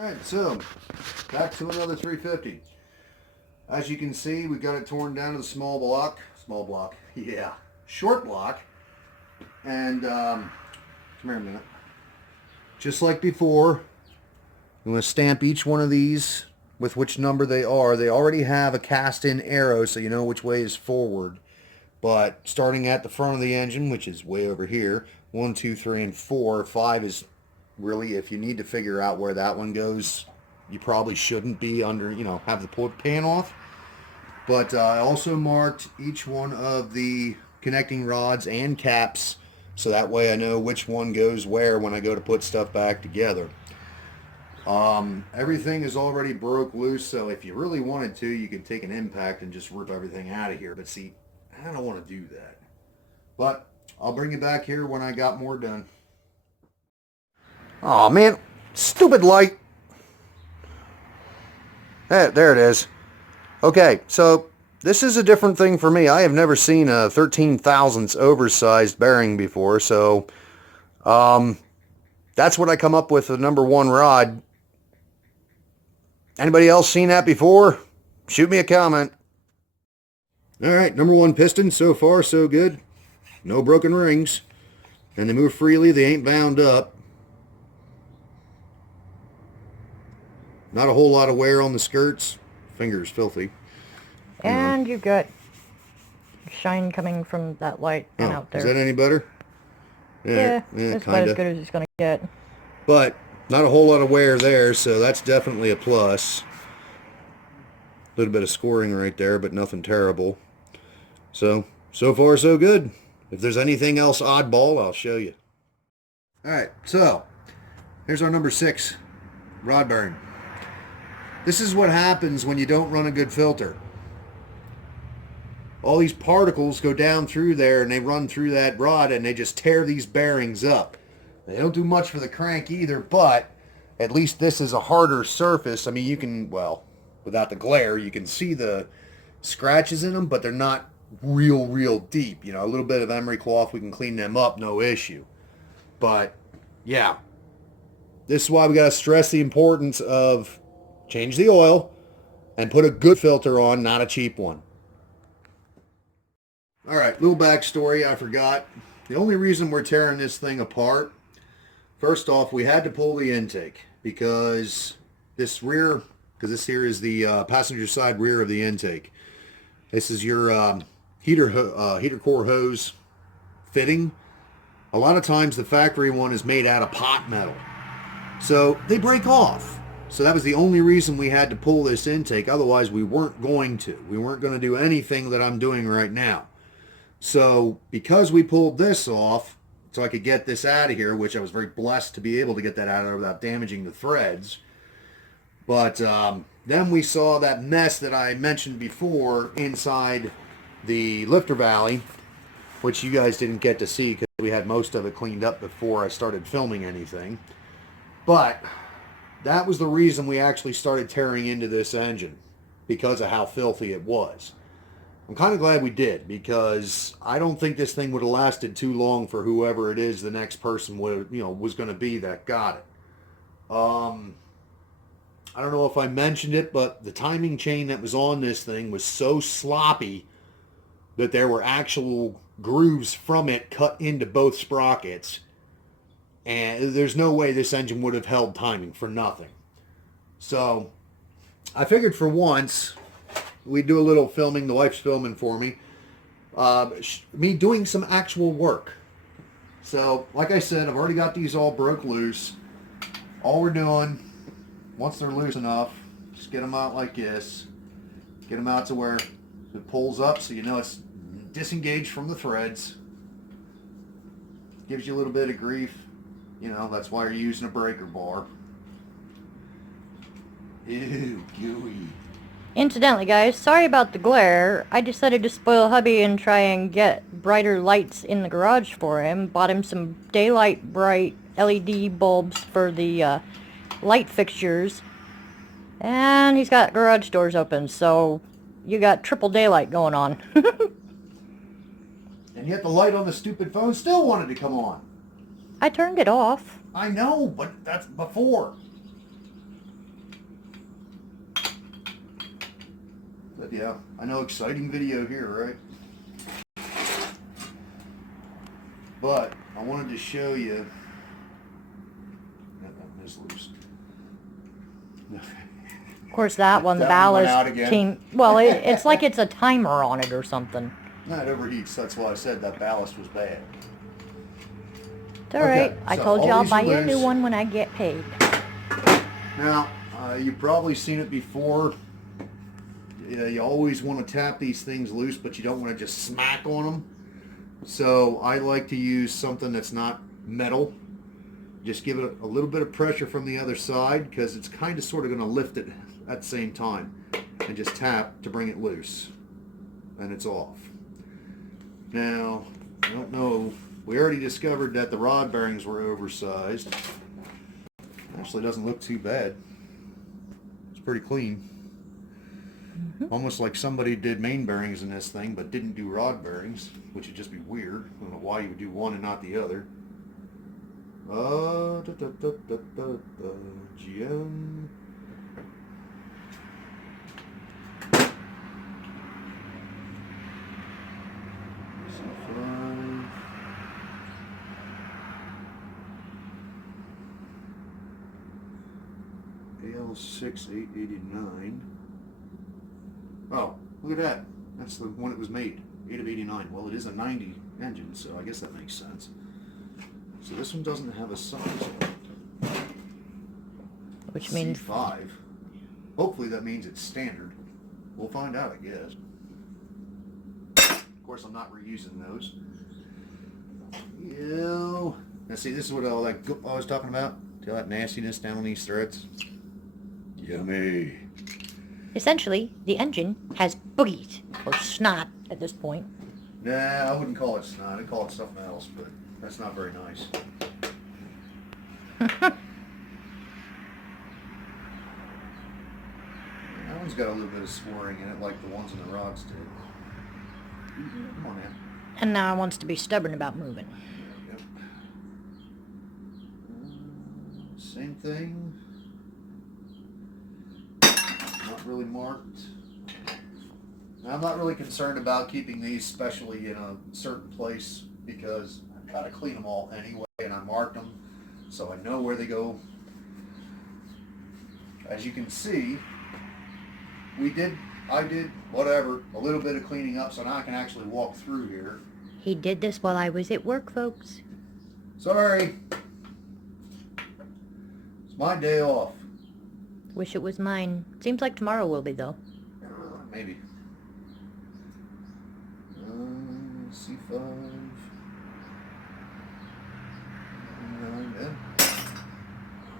Alright, so back to another 350. As you can see, we got it torn down to the small block, yeah, short block. And come here a minute. Just like before, I'm going to stamp each one of these with which number they are. They already have a cast-in arrow, so you know which way is forward. But starting at the front of the engine, which is way over here, 1, 2, 3, and 4. 5 is really, if you need to figure out where that one goes, you probably shouldn't be under, have the port pan off. But I also marked each one of the connecting rods and caps, so that way I know which one goes where when I go to put stuff back together. Everything is already broke loose, so if you really wanted to, you could take an impact and just rip everything out of here. But see, I don't want to do that. But I'll bring you back here when I got more done. Oh man, stupid light. There it is. Okay, so this is a different thing for me. I have never seen a 13 thousandths oversized bearing before, so that's what I come up with the number 1 rod. Anybody else seen that before? Shoot me a comment. Alright, number 1 piston, so far so good. No broken rings. And they move freely, they ain't bound up. Not a whole lot of wear on the skirts. Finger's filthy. And you've got shine coming from that light and out there. Is that any better? Yeah, that's about as good as it's going to get. But not a whole lot of wear there, so that's definitely a plus. A little bit of scoring right there, but nothing terrible. So far so good. If there's anything else oddball, I'll show you. Alright, so here's our number 6 rod bearing. This is what happens when you don't run a good filter. All these particles go down through there and they run through that rod and they just tear these bearings up. They don't do much for the crank either, but at least this is a harder surface. I mean, you can, well, without the glare, you can see the scratches in them, but they're not real deep. A little bit of emery cloth, we can clean them up, no issue. But, yeah. This is why we got to stress the importance of change the oil and put a good filter on, not a cheap one. Alright, little backstory I forgot. The only reason we're tearing this thing apart, first off, we had to pull the intake because this here is the passenger side rear of the intake. This is your heater core hose fitting. A lot of times the factory one is made out of pot metal. So they break off. So that was the only reason we had to pull this intake. Otherwise, we weren't going to. We weren't going to do anything that I'm doing right now. So because we pulled this off, so I could get this out of here, which I was very blessed to be able to get that out of there without damaging the threads. But then we saw that mess that I mentioned before inside the lifter valley, which you guys didn't get to see because we had most of it cleaned up before I started filming anything. But that was the reason we actually started tearing into this engine, because of how filthy it was. I'm kind of glad we did, because I don't think this thing would have lasted too long for whoever it is the next person was going to be that got it. I don't know if I mentioned it, but the timing chain that was on this thing was so sloppy that there were actual grooves from it cut into both sprockets. And there's no way this engine would have held timing for nothing. So I figured for once we'd do a little filming. The wife's filming for me. Me doing some actual work. So like I said, I've already got these all broke loose. All we're doing, once they're loose enough, just get them out like this. Get them out to where it pulls up so you know it's disengaged from the threads. Gives you a little bit of grief. That's why you're using a breaker bar. Ew, gooey. Incidentally, guys, sorry about the glare. I decided to spoil hubby and try and get brighter lights in the garage for him. Bought him some daylight bright LED bulbs for the light fixtures. And he's got garage doors open, so you got triple daylight going on. And yet the light on the stupid phone still wanted to come on. I turned it off. I know, but that's before. But yeah, I know, exciting video here, right? But I wanted to show you. That one is loose. Of course, that one, the That one went out ballast again. came. Well, it's like it's a timer on it or something. No, it overheats. That's why I said that ballast was bad. It's all right. Okay, I so told you all I'll these buy are you a new loose. one when I get paid. Now, you've probably seen it before. You always want to tap these things loose, but you don't want to just smack on them. So I like to use something that's not metal. Just give it a little bit of pressure from the other side, because it's kind of sort of going to lift it at the same time. And just tap to bring it loose. And it's off. Now, I don't know. We already discovered that the rod bearings were oversized. Actually, doesn't look too bad. It's pretty clean. Almost like somebody did main bearings in this thing, but didn't do rod bearings, which would just be weird. I don't know why you would do one and not the other. GM. AL6 889. Oh, look at that. That's the one it was made. 8 of 89. Well, it is a 90 engine, so I guess that makes sense. So this one doesn't have a size on it. Which means C5. Hopefully that means it's standard. We'll find out, I guess. Of course, I'm not reusing those. Ew. Now see, this is what all that goop I was talking about. See all that nastiness down on these threads? Yummy. essentially the engine has boogies or snot at this point. Nah, I wouldn't call it snot. I'd call it something else, but that's not very nice. That one's got a little bit of scoring in it, like the ones in the rods did. Come on, man. And now it wants to be stubborn about moving. Yep. Same thing. Not really marked. Now, I'm not really concerned about keeping these, especially in a certain place, because I've got to clean them all anyway, and I marked them, so I know where they go. As you can see, I did, whatever, a little bit of cleaning up, so now I can actually walk through here. He did this while I was at work, folks. Sorry. It's my day off. Wish it was mine. Seems like tomorrow will be, though. Maybe. C5. Yeah.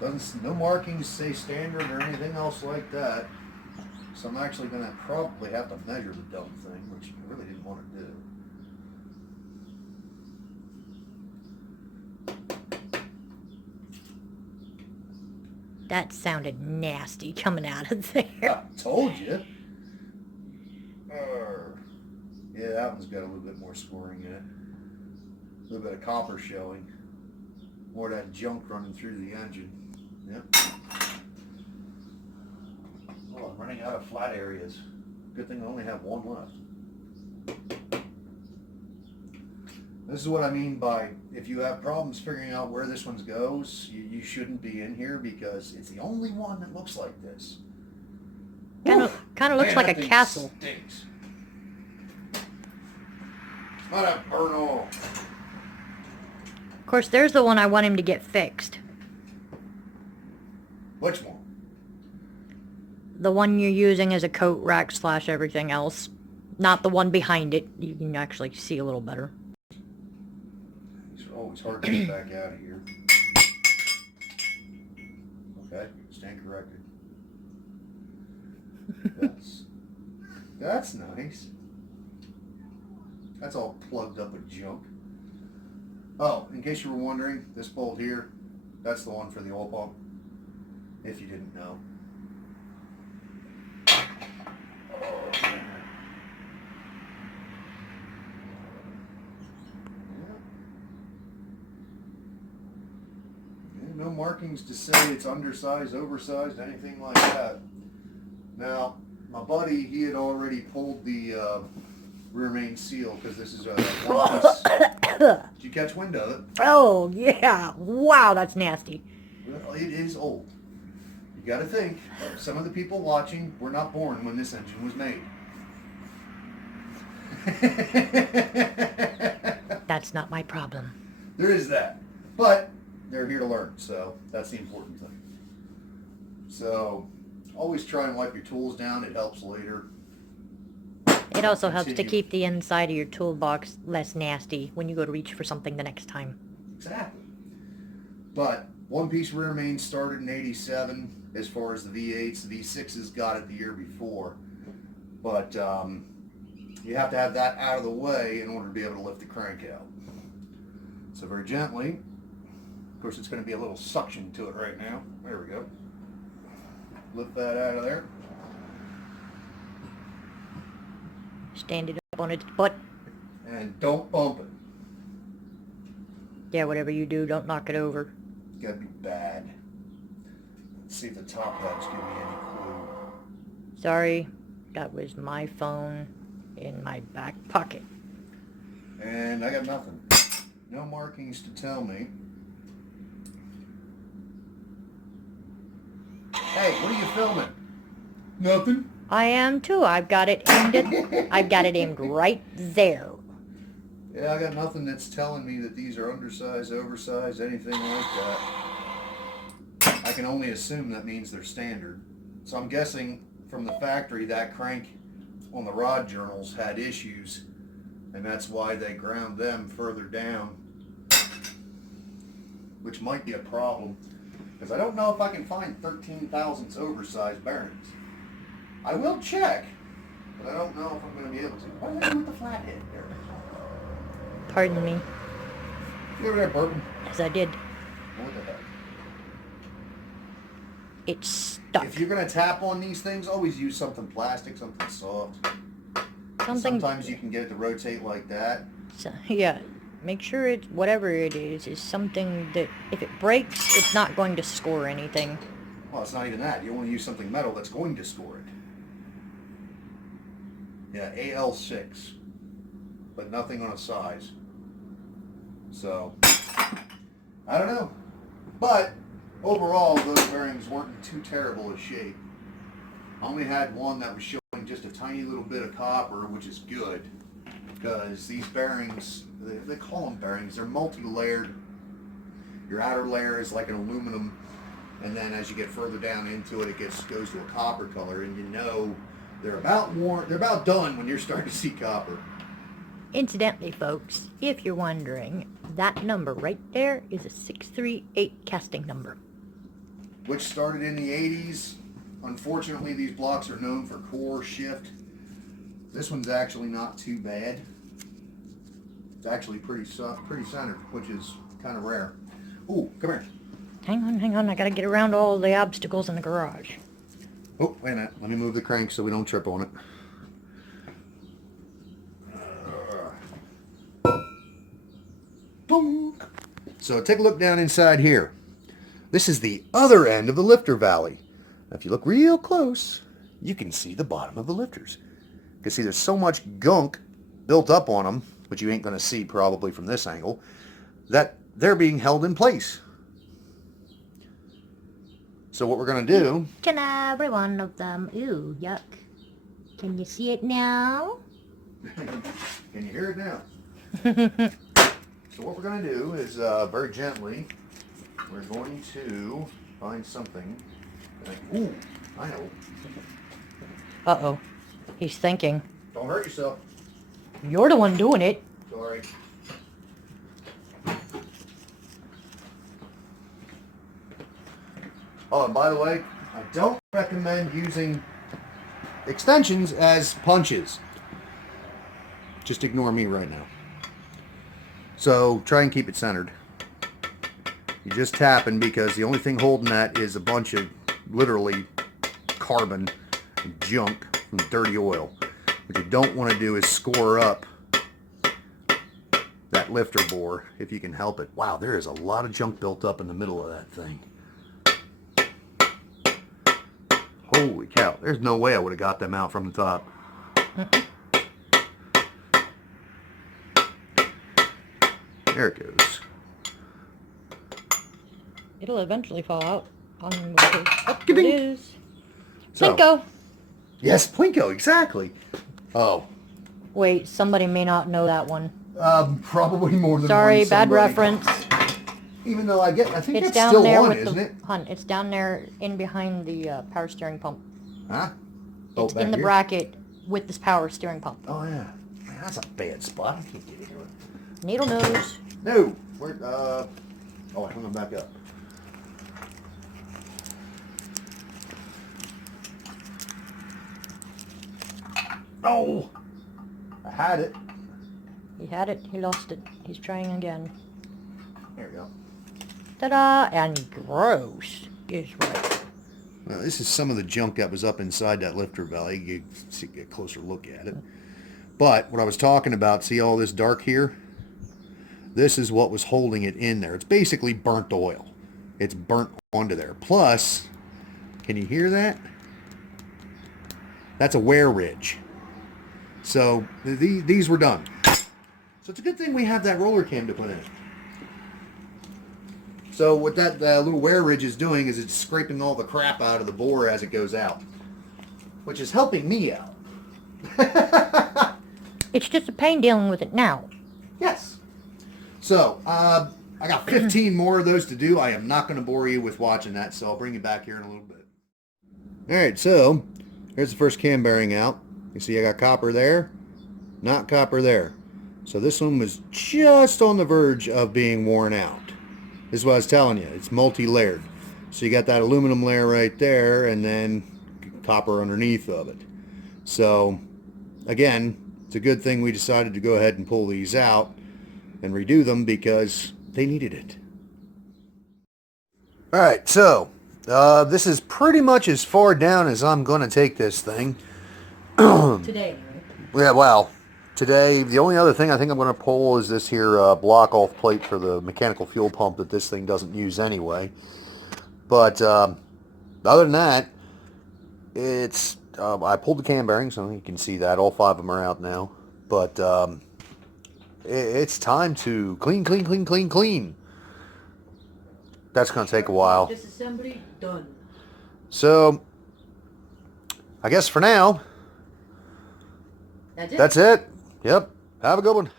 Doesn't, no markings say standard or anything else like that. So I'm actually going to probably have to measure the dumb thing, which I really didn't want to do. That sounded nasty coming out of there. I told you. Yeah, that one's got a little bit more scoring in it. A little bit of copper showing. More of that junk running through the engine. Yep. Oh, I'm running out of flat areas. Good thing I only have one left. This is what I mean by, if you have problems figuring out where this one goes, you shouldn't be in here, because it's the only one that looks like this. Kind of looks Man, like that a thing castle. Stinks. Not that burn oil. Of course, there's the one I want him to get fixed. Which one? The one you're using as a coat rack / everything else. Not the one behind it. You can actually see a little better. It's always hard to get back out of here. Okay, stand corrected. That's nice. That's all plugged up with junk. Oh, in case you were wondering, this bolt here, that's the one for the oil pump, if you didn't know. No markings to say it's undersized, oversized, anything like that. Now, my buddy, he had already pulled the rear main seal because this is a one piece. Did you catch wind of it? Oh, yeah. Wow, that's nasty. Well, it is old. You got to think, some of the people watching were not born when this engine was made. That's not my problem. There is that. But they're here to learn, so that's the important thing. So always try and wipe your tools down. It helps later. It also helps to Continue. keep the inside of your toolbox less nasty when you go to reach for something the next time. Exactly. But one piece rear main started in 87 as far as the V8s. The V6s got it the year before. But you have to have that out of the way in order to be able to lift the crank out. So very gently. Of course, it's going to be a little suction to it right now. There we go. Lift that out of there. Stand it up on its butt. And don't bump it. Yeah, whatever you do, don't knock it over. It's got to be bad. Let's see if the top hat's give me any clue. Sorry, that was my phone in my back pocket. And I got nothing. No markings to tell me. Hey, what are you filming? Nothing. I am too. I've got it aimed right there. Yeah, I got nothing that's telling me that these are undersized, oversized, anything like that. I can only assume that means they're standard. So I'm guessing from the factory that crank on the rod journals had issues, and that's why they ground them further down, which might be a problem, because I don't know if I can find 13 thousandths oversized bearings. I will check, but I don't know if I'm going to be able to. What are they doing with the flathead there? Pardon me, You over there burping? as I did. What the heck? It's stuck. If you're going to tap on these things, always use something plastic, something soft. Something. Sometimes you can get it to rotate like that. Yeah, make sure it's whatever it is something that if it breaks, it's not going to score anything. Well, it's not even that. You want to use something metal that's going to score it. Yeah, AL6, but nothing on a size. So, I don't know. But overall, those bearings weren't in too terrible a shape. I only had one that was showing just a tiny little bit of copper, which is good, because these bearings, they call them bearings, they're multi-layered. Your outer layer is like an aluminum, and then as you get further down into it, goes to a copper color, and you know they're about worn, they're about done when you're starting to see copper. Incidentally, folks, if you're wondering, that number right there is a 638 casting number. Which started in the 80s. Unfortunately, these blocks are known for core shift. This one's actually not too bad. It's actually pretty centered, which is kind of rare. Ooh, come here. Hang on, I gotta get around all the obstacles in the garage. Oh, wait a minute. Let me move the crank so we don't trip on it. Boom. So take a look down inside here. This is the other end of the lifter valley. Now, if you look real close, you can see the bottom of the lifters. You can see there's so much gunk built up on them, which you ain't going to see probably from this angle, that they're being held in place. So what we're going to do... Each and every one of them. Ooh, yuck. Can you see it now? Can you hear it now? So what we're going to do is very gently, we're going to find something. Ooh, I know. Uh-oh. He's thinking. Don't hurt yourself. You're the one doing it. Sorry. Oh, and by the way, I don't recommend using extensions as punches. Just ignore me right now. So try and keep it centered. You're just tapping because the only thing holding that is a bunch of literally carbon and junk from dirty oil. What you don't want to do is score up that lifter bore if you can help it. Wow, there is a lot of junk built up in the middle of that thing. Holy cow. There's no way I would have got them out from the top. There it goes. It'll eventually fall out. Oh, there it Ding. is. So, Plinko. yes, Plinko, exactly. Oh. Wait, somebody may not know that one. Probably more than Sorry, one bad somebody. reference. Even though I think It's that's down still there one, with isn't the it? hunt. It's down there in behind the power steering pump. Huh? Oh, It's back in the here? bracket with this power steering pump. Oh, yeah. Man, that's a bad spot. I can't get into it. Needle nose. No. Where, oh, I hung them back up. Oh! I had it. He had it. He lost it. He's trying again. There we go. Ta-da! And gross is right. Well, this is some of the junk that was up inside that lifter valley. You can get a closer look at it. But what I was talking about, see all this dark here? This is what was holding it in there. It's basically burnt oil. It's burnt onto there. Plus, can you hear that? That's a wear ridge. So these were done. So it's a good thing we have that roller cam to put in it. So what that little wear ridge is doing is it's scraping all the crap out of the bore as it goes out, which is helping me out. It's just a pain dealing with it now. Yes. So I got 15 more of those to do. I am not going to bore you with watching that, so I'll bring you back here in a little bit. All right, so here's the first cam bearing out. You see I got copper there, not copper there. So this one was just on the verge of being worn out. This is what I was telling you. It's multi-layered. So you got that aluminum layer right there and then copper underneath of it. So again, it's a good thing we decided to go ahead and pull these out and redo them because they needed it. Alright, so this is pretty much as far down as I'm going to take this thing. Today, right? Yeah, well, today, the only other thing I think I'm going to pull is this here block-off plate for the mechanical fuel pump that this thing doesn't use anyway. But other than that, it's I pulled the cam bearing, so you can see that. All 5 of them are out now. But it's time to clean, clean, clean, clean, clean. That's going to take a while. Disassembly done. So, I guess for now, That's it. that's it. Yep. Have a good one.